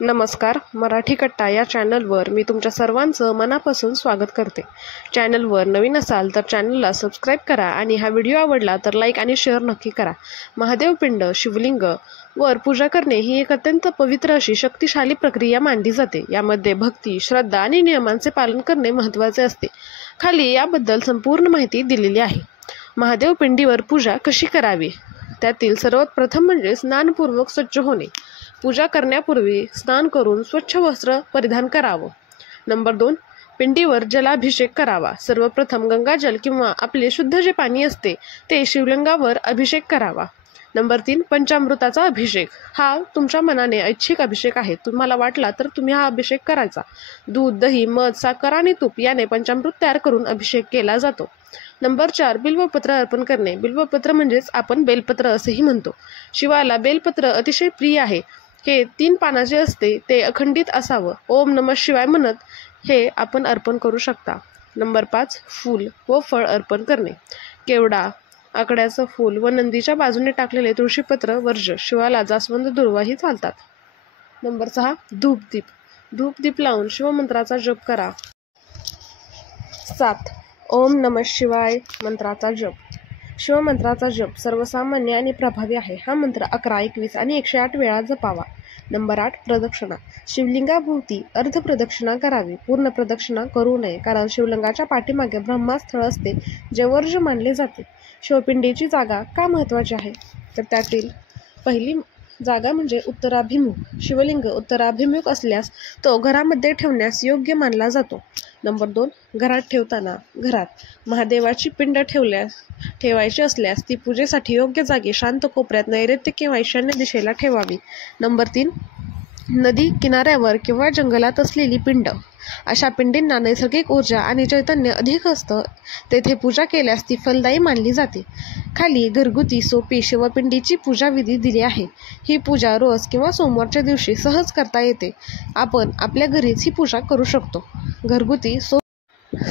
नमस्कार. मराठी कट्टा या चॅनलवर मी तुमच्या सर्वांचं मनापासून स्वागत करते. चॅनलवर नवीन असाल तर चॅनलला सबस्क्राईब करा आणि हा व्हिडिओ आवडला तर लाईक आणि शेअर नक्की करा. महादेवपिंड शिवलिंग वर पूजा करणे ही एक अत्यंत पवित्र अशी शक्तिशाली प्रक्रिया मानली जाते. यामध्ये भक्ती, श्रद्धा आणि नियमांचे पालन करणे महत्त्वाचे असते. खाली याबद्दल संपूर्ण माहिती दिलेली आहे. महादेवपिंडीवर पूजा कशी करावी त्यातील सर्वात प्रथम म्हणजे स्नानपूर्वक स्वच्छ होणे. पूजा करण्यापूर्वी स्नान करून स्वच्छ वस्त्र परिधान करावं. नंबर 2, पिंडीवर जलाभिषेक करावा. सर्वप्रथम गंगाजल किंवा आपले शुद्ध जे पाणी असते ते शिवलिंगावर अभिषेक करावा. नंबर 3, पंचामृताचा अभिषेक. हा तुमच्या मनाने ऐच्छिक अभिषेक आहे. तुम्हाला वाटला तर तुम्ही हा अभिषेक करायचा. दूध, दही, मध, साखर आणि तूप याने पंचामृत तयार करून अभिषेक केला जातो. नंबर 4, बिल्वपत्र अर्पण करणे. बिल्वपत्र म्हणजेच आपण बेलपत्र असेही म्हणतो. शिवाला बेलपत्र अतिशय प्रिय आहे. हे 3 पानाचे असते. ते अखंडित असावं. ओम नमः शिवाय म्हणत हे आपण अर्पण करू शकता. नंबर 5, फूल व फळ अर्पण करणे. केवडा, आकड्याचं फूल व नंदीच्या बाजूने टाकलेले तुळशीपत्र वर्ज्य. शिवाला जास्वंद दुर्वाही चालतात. नंबर 6, धूपदीप. धूपदीप लावून शिवमंत्राचा जप करा. 7, ओम नमः शिवाय मंत्राचा जप. शिवमंत्राचा जप सर्वसामान्य आणि प्रभावी आहे. हा मंत्र 11, 21 आणि 108 वेळा जपावा. नंबर 8, प्रदक्षिणा. शिवलिंगाभोवती अर्ध प्रदक्षिणा करावी. पूर्ण प्रदक्षिणा करू नये, कारण शिवलिंगाच्या पाठीमागे ब्रह्मास्थळ असते जे वर्ज्य मानले जाते. शिवपिंडीची जागा का महत्त्वाची आहे तर त्यातील पहिली जागा म्हणजे उत्तराभिमुख. शिवलिंग उत्तराभिमुख असल्यास तो घरामध्ये ठेवण्यास योग्य मानला जातो. नंबर 2, घरात ठेवताना घरात महादेवाची पिंड ठेवायची असल्यास ती पूजेसाठी योग्य जागी शांत कोपऱ्यात नैऋत्य किंवा ईशान्य दिशेला ठेवावी. नंबर 3, नदी किनाऱ्यावर किंवा जंगलात असलेली पिंड. अशा पिंडींना नैसर्गिक ऊर्जा आणि चैतन्य अधिक असतं. तेथे पूजा केल्यास ती फलदायी मानली जाते. खाली घरगुती सोपी शिवपिंडीची पूजाविधी दिली आहे. ही पूजा रोज किंवा सोमवारच्या दिवशी सहज करता येते. आपण आपल्या घरीच ही पूजा करू शकतो. घरगुती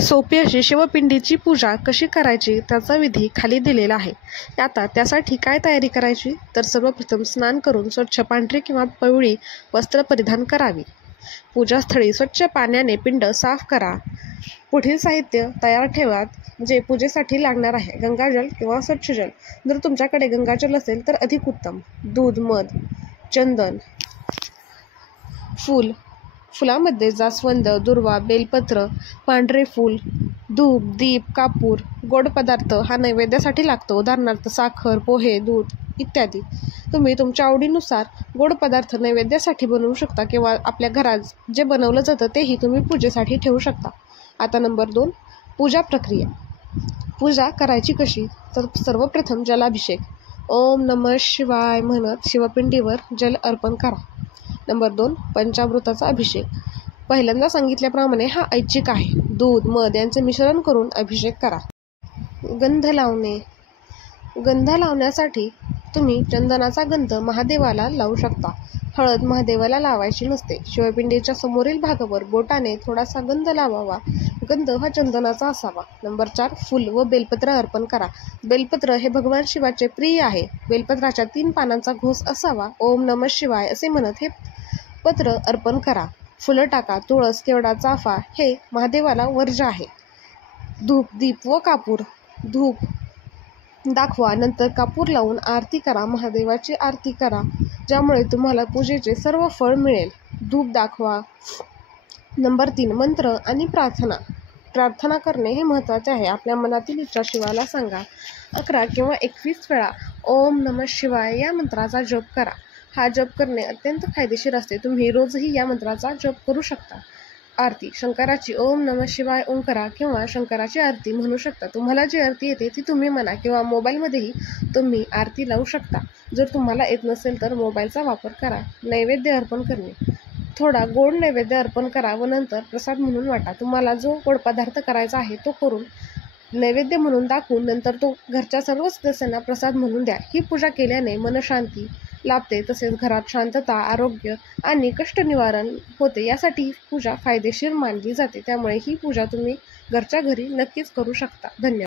सोपी अशी शिवपिंडीची पूजा कशी करायची त्याचा विधी खाली दिलेला आहे. आता त्यासाठी काय तयारी करायची तर सर्वप्रथम स्नान करून स्वच्छ पांढरी किंवा पिवळी वस्त्र परिधान करावी. पूजास्थळी स्वच्छ पाण्याने पिंड साफ करा. पुढील साहित्य तयार ठेवा जे पूजेसाठी लागणार आहे. गंगाजल किंवा स्वच्छ जल. जर तुमच्याकडे गंगाजल असेल तर अधिक उत्तम. दूध, मध, चंदन, फुलामध्ये जास्वंद, दुर्वा, बेलपत्र, पांढरे फूल, धूप, दीप, कापूर. गोड पदार्थ हा नैवेद्यासाठी लागतो. उदाहरणार्थ साखर, पोहे, दूध इत्यादी. तुम्ही तुमच्या आवडीनुसार गोड पदार्थ नैवेद्यासाठी बनवू शकता किंवा आपल्या घरात जे बनवलं जातं तेही तुम्ही पूजेसाठी ठेवू शकता. आता नंबर 2, पूजा प्रक्रिया. पूजा करायची कशी तर सर्वप्रथम जलाभिषेक. ओम नमः शिवाय म्हणत शिवपिंडीवर जल अर्पण करा. नंबर 2, पंचामृताचा अभिषेक. पहिल्यांदा सांगितल्याप्रमाणे हा ऐच्छिक आहे. दूध, मध यांचे मिश्रण करून अभिषेक करा. गंध लावणे. गंध लावण्यासाठी तुम्ही चंदनाचा गंध महादेवाला लावू शकता. हळद महादेवाला लावायची नसते. शिवपिंडीच्या समोरील भागावर बोटाने थोडासा गंध लावावा. गंध हा चंदनाचा असावा. नंबर 4, फूल व बेलपत्र अर्पण करा. बेलपत्र हे भगवान शिवाचे प्रिय आहे. बेलपत्राच्या 3 पानांचा घोस असावा. ओम नमः शिवाय असे म्हणत हे पत्र अर्पण करा. फुलं टाका. तुळस, केवडा, चाफा हे महादेवाला वर्ज्य आहे. धूप, दीप व कापूर. धूप दाखवा, नंतर कापूर लावून आरती करा. महादेवाची आरती करा ज्यामुळे तुम्हाला पूजेचे सर्व फळ मिळेल. धूप दाखवा. नंबर 3, मंत्र आणि प्रार्थना. प्रार्थना करणे हे महत्त्वाचे आहे. आपल्या मनातील इच्छा शिवाला सांगा. 11 किंवा 21 वेळा ओम नमः शिवाय या मंत्राचा जप करा. हा जप करणे अत्यंत फायदेशीर असते. तुम्ही रोजही या मंत्राचा जप करू शकता. आरती. शंकराची ओम नमः शिवाय ओम करा किंवा शंकराची आरती म्हणू शकता. तुम्हाला जी आरती येते ती तुम्ही म्हणा किंवा मोबाईलमध्येही तुम्ही आरती लावू शकता. जर तुम्हाला येत नसेल तर मोबाईलचा वापर करा. नैवेद्य अर्पण करणे. थोडा गोड नैवेद्य अर्पण करा व नंतर प्रसाद म्हणून वाटा. तुम्हाला जो गोड पदार्थ करायचा आहे तो करून नैवेद्य म्हणून दाखवून नंतर तो घरच्या सर्व सदस्यांना प्रसाद म्हणून द्या. ही पूजा केल्याने मनशांती लाभते. तसेच घरात शांतता, आरोग्य आणि कष्ट निवारण होते. यासाठी ही पूजा फायदेशीर मानली जाते. त्यामुळे ही पूजा तुम्ही घरच्या घरी नक्कीच करू शकता. धन्यवाद.